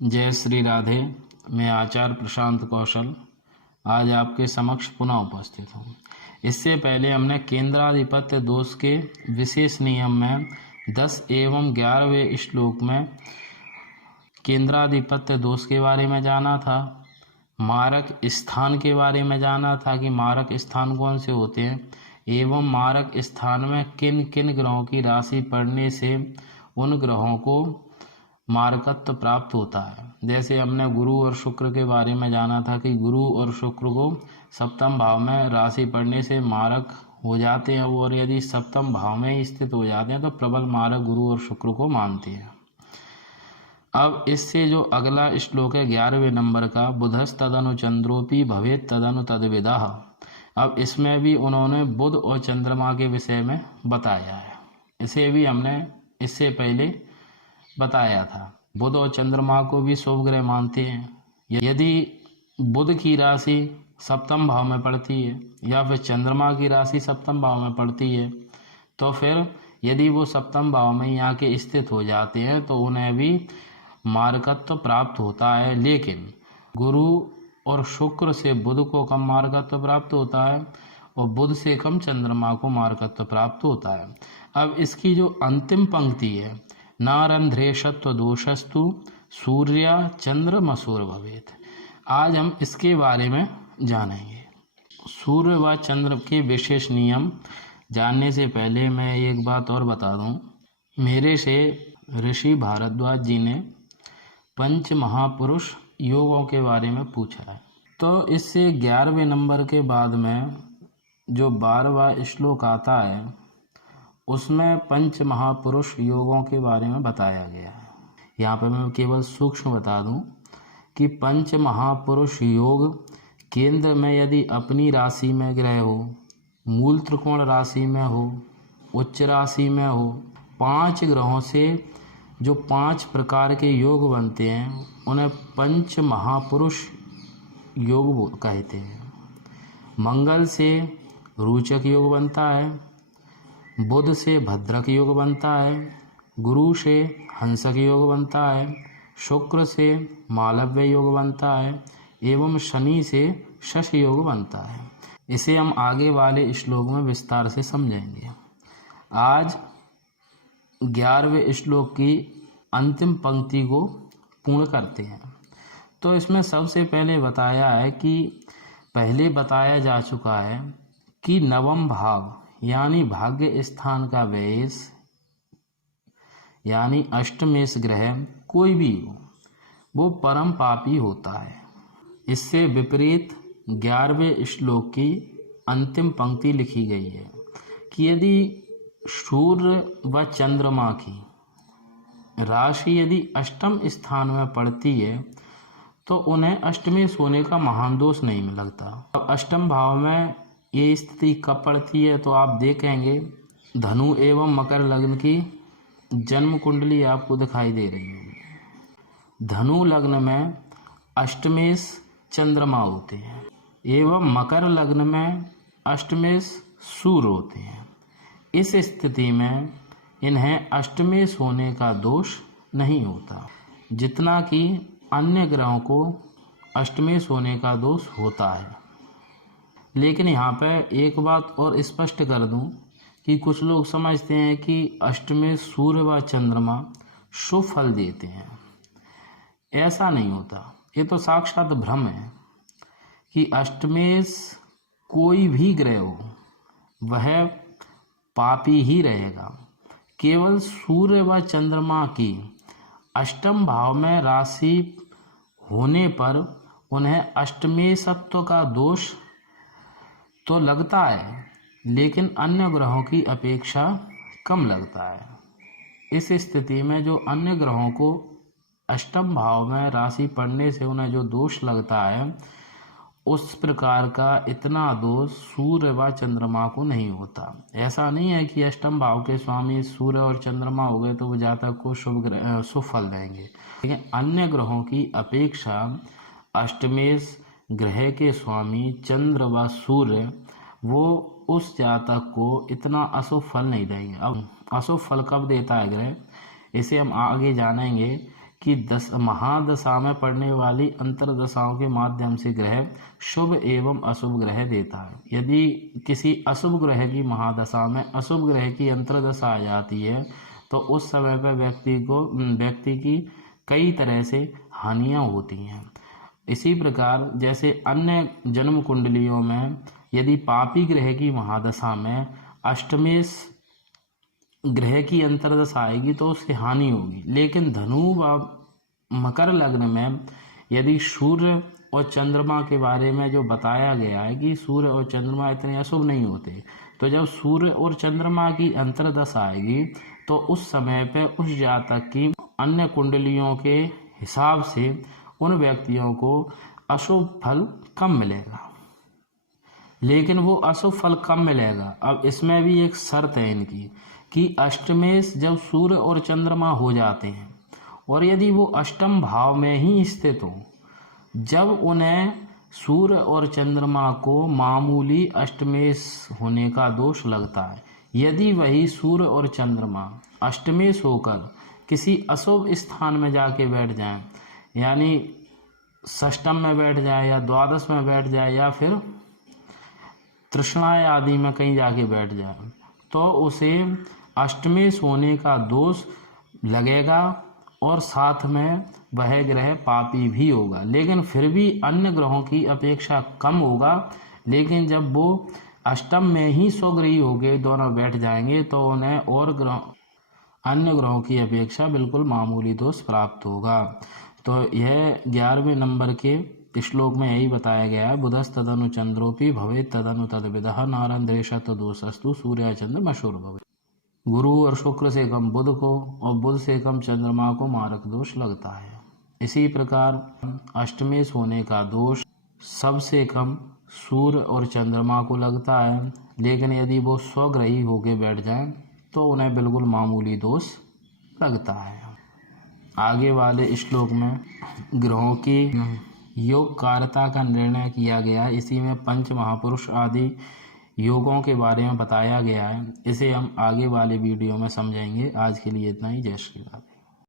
जय श्री राधे। मैं आचार्य प्रशांत कौशल आज आपके समक्ष पुनः उपस्थित हूँ। इससे पहले हमने केंद्राधिपत्य दोष के विशेष नियम में 10 एवं 11वें श्लोक में केंद्राधिपत्य दोष के बारे में जाना था। मारक स्थान के बारे में जाना था कि मारक स्थान कौन से होते हैं एवं मारक स्थान में किन किन ग्रहों की राशि पड़ने से उन ग्रहों को मारकत्व प्राप्त होता है। जैसे हमने गुरु और शुक्र के बारे में जाना था कि गुरु और शुक्र को सप्तम भाव में राशि पड़ने से मारक हो जाते हैं, और यदि सप्तम भाव में ही स्थित हो जाते हैं तो प्रबल मारक गुरु और शुक्र को मानते हैं। अब इससे जो अगला श्लोक है 11वें नंबर का, बुधस तदनु चंद्रोपि भवेत तदनु तद्विदः। अब इसमें भी उन्होंने बुध और चंद्रमा के विषय में बताया है। इसे भी हमने इससे पहले बताया था। बुध और चंद्रमा को भी शुभ ग्रह मानते हैं। यदि बुध की राशि सप्तम भाव में पड़ती है या फिर चंद्रमा की राशि सप्तम भाव में पड़ती है तो फिर यदि वो सप्तम भाव में ही आके स्थित हो जाते हैं तो उन्हें भी मारकत्व प्राप्त होता है। लेकिन गुरु और शुक्र से बुध को कम मारकत्व प्राप्त होता है और बुध से कम चंद्रमा को मारकत्व प्राप्त होता है। अब इसकी जो अंतिम पंक्ति है, नारंध्रेशत्व दोषस्तु सूर्य चंद्र मसूर भवेत। आज हम इसके बारे में जानेंगे। सूर्य व चंद्र के विशेष नियम जानने से पहले मैं एक बात और बता दूं। मेरे से ऋषि भारद्वाज जी ने पंच महापुरुष योगों के बारे में पूछा है, तो इससे 11वें नंबर के बाद में जो 12वां श्लोक आता है उसमें पंच महापुरुष योगों के बारे में बताया गया है। यहाँ पर मैं केवल सूक्ष्म बता दूं कि पंच महापुरुष योग केंद्र में यदि अपनी राशि में ग्रह हो, मूल त्रिकोण राशि में हो, उच्च राशि में हो, 5 ग्रहों से जो 5 प्रकार के योग बनते हैं उन्हें पंच महापुरुष योग कहते हैं। मंगल से रोचक योग बनता है, बुध से भद्रक योग बनता है, गुरु से हंसक योग बनता है, शुक्र से मालव्य योग बनता है एवं शनि से शश योग बनता है। इसे हम आगे वाले श्लोक में विस्तार से समझेंगे। आज 11वें श्लोक की अंतिम पंक्ति को पूर्ण करते हैं। तो इसमें सबसे पहले बताया है कि पहले बताया जा चुका है कि नवम भाव यानी भाग्य स्थान का व्यय यानी अष्टमेश ग्रह कोई भी हो वो परम पापी होता है। इससे विपरीत 11वें श्लोक की अंतिम पंक्ति लिखी गई है कि यदि सूर्य व चंद्रमा की राशि यदि अष्टम स्थान में पड़ती है तो उन्हें अष्टमेश होने का महान दोष नहीं लगता। अब अष्टम भाव में ये स्थिति कब पड़ती है तो आप देखेंगे धनु एवं मकर लग्न की जन्म कुंडली आपको दिखाई दे रही है। धनु लग्न में अष्टमेश चंद्रमा होते हैं एवं मकर लग्न में अष्टमेश सूर्य होते हैं। इस स्थिति में इन्हें अष्टमेश होने का दोष नहीं होता जितना कि अन्य ग्रहों को अष्टमेश होने का दोष होता है। लेकिन यहाँ पर एक बात और स्पष्ट कर दूं कि कुछ लोग समझते हैं कि अष्टमेश सूर्य व चंद्रमा शुभ फल देते हैं। ऐसा नहीं होता। ये तो साक्षात भ्रम है कि अष्टमेश कोई भी ग्रह हो वह पापी ही रहेगा। केवल सूर्य व चंद्रमा की अष्टम भाव में राशि होने पर उन्हें अष्टमेशत्व का दोष तो लगता है, लेकिन अन्य ग्रहों की अपेक्षा कम लगता है। इस स्थिति में जो अन्य ग्रहों को अष्टम भाव में राशि पड़ने से उन्हें जो दोष लगता है उस प्रकार का इतना दोष सूर्य व चंद्रमा को नहीं होता। ऐसा नहीं है कि अष्टम भाव के स्वामी सूर्य और चंद्रमा हो गए तो वो जातक को शुभ फल देंगे, लेकिन अन्य ग्रहों की अपेक्षा अष्टमेश ग्रह के स्वामी चंद्र व सूर्य वो उस जातक को इतना अशुभ फल नहीं देंगे। अब अशुभ फल कब देता है ग्रह, इसे हम आगे जानेंगे कि महादशा में पड़ने वाली अंतरदशाओं के माध्यम से ग्रह शुभ एवं अशुभ ग्रह देता है। यदि किसी अशुभ ग्रह की महादशा में अशुभ ग्रह की अंतरदशा आ जाती है तो उस समय पर व्यक्ति की कई तरह से हानियां होती हैं। इसी प्रकार जैसे अन्य जन्म कुंडलियों में यदि पापी ग्रह की महादशा में अष्टमेश ग्रह की अंतरदशा आएगी तो उससे हानि होगी, लेकिन धनु व मकर लग्न में यदि सूर्य और चंद्रमा के बारे में जो बताया गया है कि सूर्य और चंद्रमा इतने अशुभ नहीं होते, तो जब सूर्य और चंद्रमा की अंतरदशा आएगी तो उस समय पे उस जातक की अन्य कुंडलियों के हिसाब से उन व्यक्तियों को अशुभ फल कम मिलेगा, लेकिन वो अशुभ फल कम मिलेगा। अब इसमें भी एक शर्त है इनकी कि अष्टमेश जब सूर्य और चंद्रमा हो जाते हैं और यदि वो अष्टम भाव में ही स्थित हो, जब उन्हें सूर्य और चंद्रमा को मामूली अष्टमेश होने का दोष लगता है, यदि वही सूर्य और चंद्रमा अष्टमेश होकर किसी अशुभ स्थान में जाके बैठ जाएं, यानी षष्टम में बैठ जाए या द्वादश में बैठ जाए या फिर तृष्णाय आदि में कहीं जाके बैठ जाए, तो उसे अष्टमेश होने का दोष लगेगा और साथ में वह ग्रह पापी भी होगा, लेकिन फिर भी अन्य ग्रहों की अपेक्षा कम होगा। लेकिन जब वो अष्टम में ही स्वग्रही होके दोनों बैठ जाएंगे तो उन्हें और अन्य ग्रहों की अपेक्षा बिल्कुल मामूली दोष प्राप्त होगा। तो यह 11वें नंबर के श्लोक में यही बताया गया है, बुधस तदनु चंद्रोपि भवेत् तदनु तद्विदः नारंद्रेशत दोषस्तु सूर्य चंद्र मशूर भवे। गुरु और शुक्र से कम बुध को और बुध से कम चंद्रमा को मारक दोष लगता है। इसी प्रकार अष्टमेश होने का दोष सबसे कम सूर्य और चंद्रमा को लगता है, लेकिन यदि वो स्वग्रही होके बैठ जाएं तो उन्हें बिल्कुल मामूली दोष लगता है। आगे वाले श्लोक में ग्रहों की योग कारता का निर्णय किया गया है। इसी में पंच महापुरुष आदि योगों के बारे में बताया गया है। इसे हम आगे वाले वीडियो में समझेंगे। आज के लिए इतना ही। जय श्री राम।